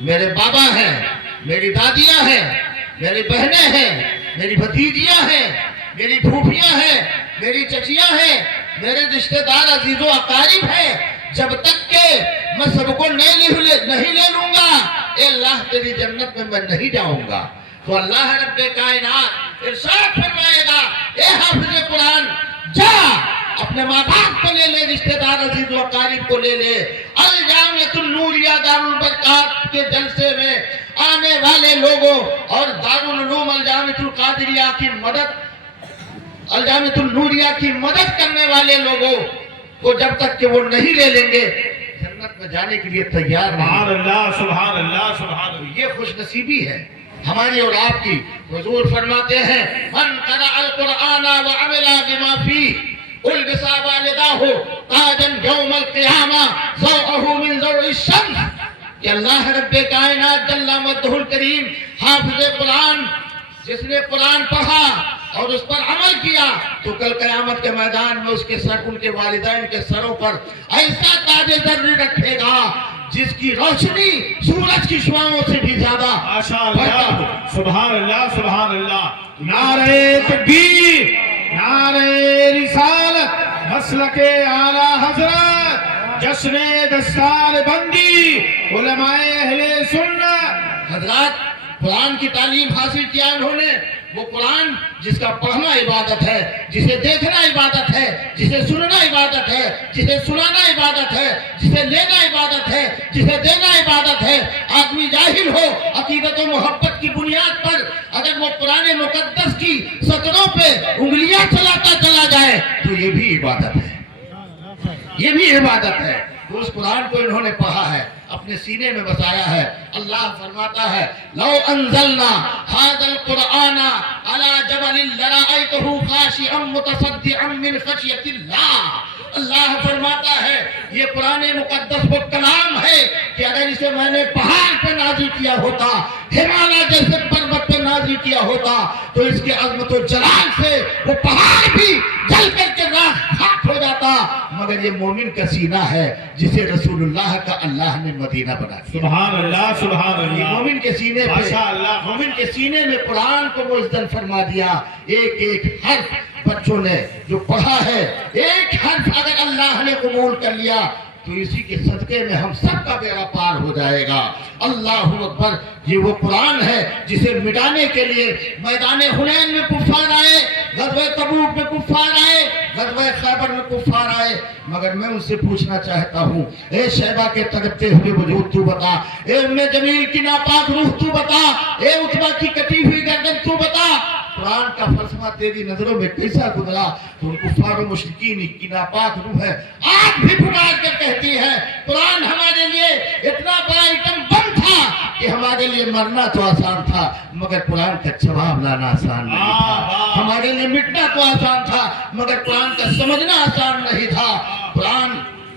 میرے بابا ہیں، میری دادیاں ہیں، میری بہنیں ہیں، میری بھتیجیاں ہیں، میری پھوپھیاں ہیں، میری چچیاں ہیں، میرے رشتہ دار عزیز و اقارب ہیں، جب تک کہ میں سب کو نہیں لے لوں گا اے اللہ تیری جنت میں نہیں جاؤں گا۔ تو اللہ رب کائنات ارشاد فرمائے گا اے حافظ قرآن جا اپنے ماں باپ کو لے لے، رشتہ دار عزیز و اقارب کو لے لے، الجامعۃ النوریہ دارالبرکات کے جلسے میں آنے والے لوگوں اور دارالعلوم الجامعۃ القادریہ کی مدد، الجامعۃ النوریہ کی مدد کرنے والے لوگوں کو جب تک کہ وہ نہیں لے لیں گے جنت میں جانے کے لیے تیار نہیں۔ سبحان اللہ سبحان اللہ سبحان اللہ۔ یہ خوش نصیبی ہے ہماری اور آپ کی۔ حضور فرماتے ہیں من قرأ القرآن وعمل بما فیہ البس والداہ تاجا یوم القیامہ ضوءہ من ضوء الشمس، کہ اللہ رب کائنات جل مجدہ الکریم حافظ قرآن جس نے قرآن پڑھا اور اس پر عمل کیا تو کل قیامت کے میدان میں اس کے سر، ان کے والدین کے سروں پر ایسا تاج زر رکھے گا جس کی روشنی سورج کی شعاعوں سے بھی زیادہ ماشاءاللہ سبحان اللہ سبحان اللہ۔ نعرہ تکبیر، نعرہ رسالت، مسلک اعلیٰ حضرت، جشن دستار بندی، علماء اہل سنت۔ حضرات قرآن کی تعلیم حاصل کیا انہوں نے، وہ قرآن جس کا پڑھنا عبادت ہے، جسے دیکھنا عبادت ہے، جسے سننا عبادت ہے، جسے سنانا عبادت ہے، جسے لینا عبادت ہے، جسے دینا عبادت ہے۔ آدمی جاہل ہو عقیدت و محبت کی بنیاد پر اگر وہ قرآن مقدس کی سطروں پہ انگلیاں چلاتا چلا جائے تو یہ بھی عبادت ہے، یہ بھی عبادت ہے۔ تو اس قرآن کو انہوں نے پڑھا ہے، اپنے سینے میں بسایا ہے۔ اللہ فرماتا ہے لو انزلنا هذا القرآن على جبل لرأيته خاشعا متصدعا من خشية الله۔ اللہ فرماتا ہے یہ قرآن مقدس وہ کلام ہے کہ اگر اسے میں نے پہاڑ پہ نازل کیا ہوتا، ہمالیہ جیسے پروت پہ نازل کیا ہوتا تو اس کے عظمت و جلال سے وہ پہاڑ بھی جل کر کے راکھ خاک ہو جاتا۔ مگر یہ مومن کا سینہ ہے جسے رسول اللہ کا اللہ نے مدینہ بنا دیا۔ سبحان اللہ سبحان یہ اللہ۔ مومن کے سینے پہ، ماشاءاللہ۔ مومن کے سینے میں قرآن کو معزز فرما دیا۔ ایک ایک حرف بچوں نے جو پڑھا ہے، ایک حرف اگر اللہ نے قبول کر لیا تو اسی کے صدقے میں ہم سب کا بیڑا پار ہو جائے گا۔ اللہ اکبر۔ یہ وہ قرآن ہے جسے مٹانے کے لیے میدان حنین میں کفار آئے، غزوہ تبوک میں کفار آئے، غزوہ خیبر میں کفار آئے، مگر میں ان سے پوچھنا چاہتا ہوں اے شیبہ کے تڑپتے ہوئے وجود تو بتا، اے ام جمیل کی ناپاک روح تو بتا، اے عتبہ کی کٹی ہوئی گردن تو بتا، قرآن کا فلسفہ تیری نظروں میں کیسا گزرا؟ تو ان کفار و مشرکین کی ناپاک روح ہے آج بھی پکار کر کہتی ہے قرآن ہمارے لیے اتنا بڑا ایٹم بم تھا کہ ہمارے لیے مرنا تو آسان تھا مگر قرآن کا جواب لانا آسان نہیں تھا، ہمارے لیے مٹنا تو آسان تھا مگر قرآن کا سمجھنا آسان نہیں تھا۔ قرآن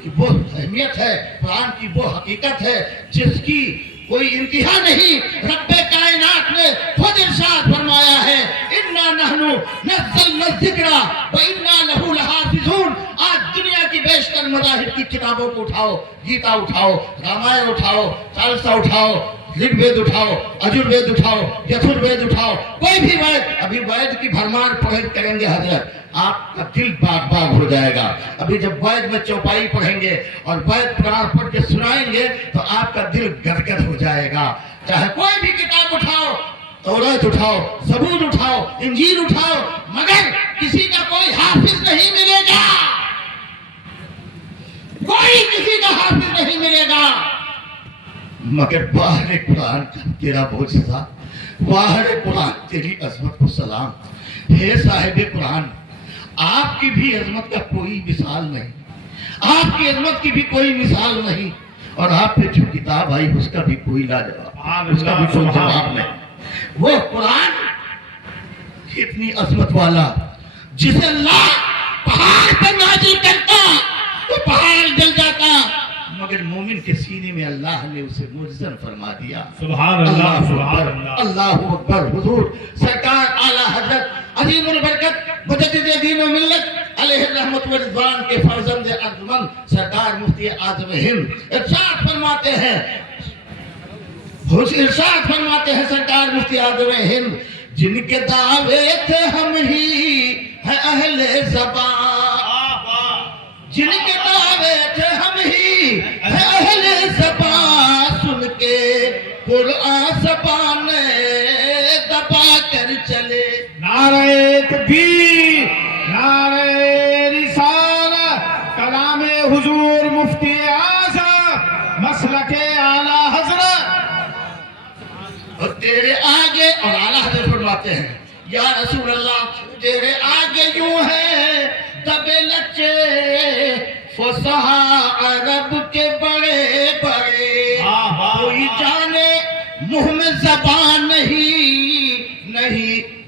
کی وہ اہمیت ہے، قرآن کی وہ حقیقت ہے جس کی کوئی انتہا نہیں۔ رب کائنات نے خود ارشاد فرمایا ہے اِنَّا نَحْنُ نَزَّلْنَا الذِّكْرَ وَإِنَّا لَهُ لَحَافِظُونَ۔ آج دنیا کی بیشتر مذاہب کی کتابوں کو اٹھاؤ، گیتا اٹھاؤ، رامائن اٹھاؤ، چالسا اٹھاؤ، رگ وید اٹھاؤ، اجر وید اٹھاؤ، یتھر وید اٹھاؤ، کوئی بھی وید، ابھی وید کی بھرمار پڑھ کریں گے حضرت آپ کا دل باغ باغ ہو جائے گا۔ ابھی جب وید میں چوپائی پڑھیں گے اور وید قرآن پڑھ کے سنائیں گے تو آپ کا دل گدگد ہو جائے گا۔ چاہے کوئی بھی کتاب اٹھاؤ، توریت اٹھاؤ، زبور اٹھاؤ، انجیل اٹھاؤ، مگر کسی کا کوئی حافظ نہیں ملے گا، کوئی کسی کا حافظ نہیں ملے گا مگر باہر قرآن کا تیرا معجزہ، باہر قرآن تیری عظمت کو سلام ہے صاحب قرآن۔ آپ کی بھی عظمت کا کوئی مثال نہیں، آپ کی عظمت کی بھی کوئی مثال نہیں، اور آپ پہ جو کتاب آئی اس کا بھی کوئی لاجواب، اس کا بھی کوئی جواب نہیں۔ وہ قرآن اتنی عظمت والا جسے اللہ پہاڑ پر نازل کرتا تو پہاڑ جل جاتا، مگر مومن کے سینے میں اللہ نے اسے معجزہ فرما دیا۔ سبحان اللہ سبحان اللہ۔ اللہ اکبر۔ حضور سرکار اعلیٰ حضرت عظیم البرکت مجدد دین و ملت علیہ الرحمت و رضوان کے فرزند ارجمند سرکار مفتی اعظم ہند ارشاد فرماتے ہیں ارشاد فرماتے ہیں سرکار مفتی اعظم ہند، جن کے دعوے تھے ہم ہی ہیں اہل زبان، جن کے دعوے تھے ہم ہی ہیں اہل زبان، سن کے قرآن زبان دبا کر چلے۔ نعرہ تکبیر، نعرہ رسالت، کلام حضور مفتی اعظم مسلک اعلی حضرت۔ اور تیرے آگے، اور اعلیٰ حضرت فرماتے ہیں یا رسول اللہ تیرے آگے یوں ہے دبے لچے فصحا عرب کے بڑے بڑے، کوئی جانے منہ میں زبان نہیں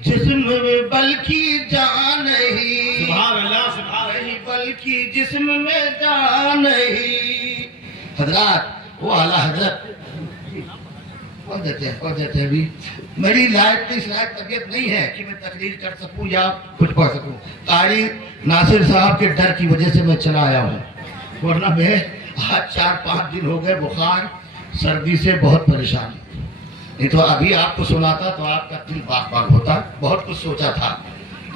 جسم میں بلکہ جان نہیں، سبحان اللہ، سبحان اللہ۔ نہیں بلکہ جسم میں جان نہیں۔ حضرات وہ اعلیٰ حضرت پڑھ دیتے ہیں بھی، میری لائق طبیعت نہیں ہے کہ میں تقریر کر سکوں یا کچھ پڑھ سکوں۔ قاری ناصر صاحب کے ڈر کی وجہ سے میں چلا آیا ہوں، ورنہ میں آج 4-5 دن ہو گئے بخار سردی سے بہت پریشان ہوں، نہیں تو ابھی آپ کو سناتا تو آپ کا دل باغ باغ ہوتا۔ بہت کچھ سوچا تھا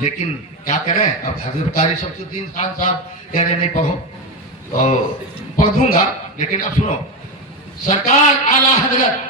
لیکن کیا کریں، اب حضرت قاری شمس الدین خان صاحب کہہ رہے نہیں پڑھو، پڑھ دوں گا لیکن اب سنو۔ سرکار اعلیٰ حضرت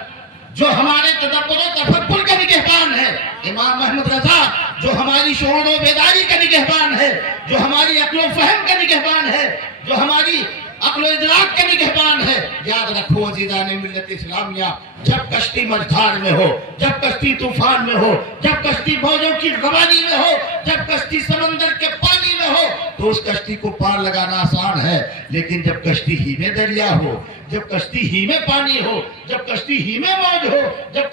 جو ہمارے تدبر و تفکر کا نگہبان ہے، امام احمد رضا جو ہماری شعور و بیداری کا نگہبان ہے، جو ہماری عقل و فہم کا نگہبان ہے، جو ہماری عقل و ادراک کا نگہبان ہے، یاد رکھو عزیزان ملت اسلامیہ، جب کشتی مجدھار میں ہو، جب کشتی طوفان میں ہو، جب کشتی موجوں کی روانی میں ہو، جب کشتی سمندر کے پانی میں ہو، تو اس کشتی کو پار لگانا آسان ہے، لیکن جب کشتی ہی میں دریا ہو، جب کشتی ہی میں پانی ہو، جب کشتی ہی میں موج ہو، جب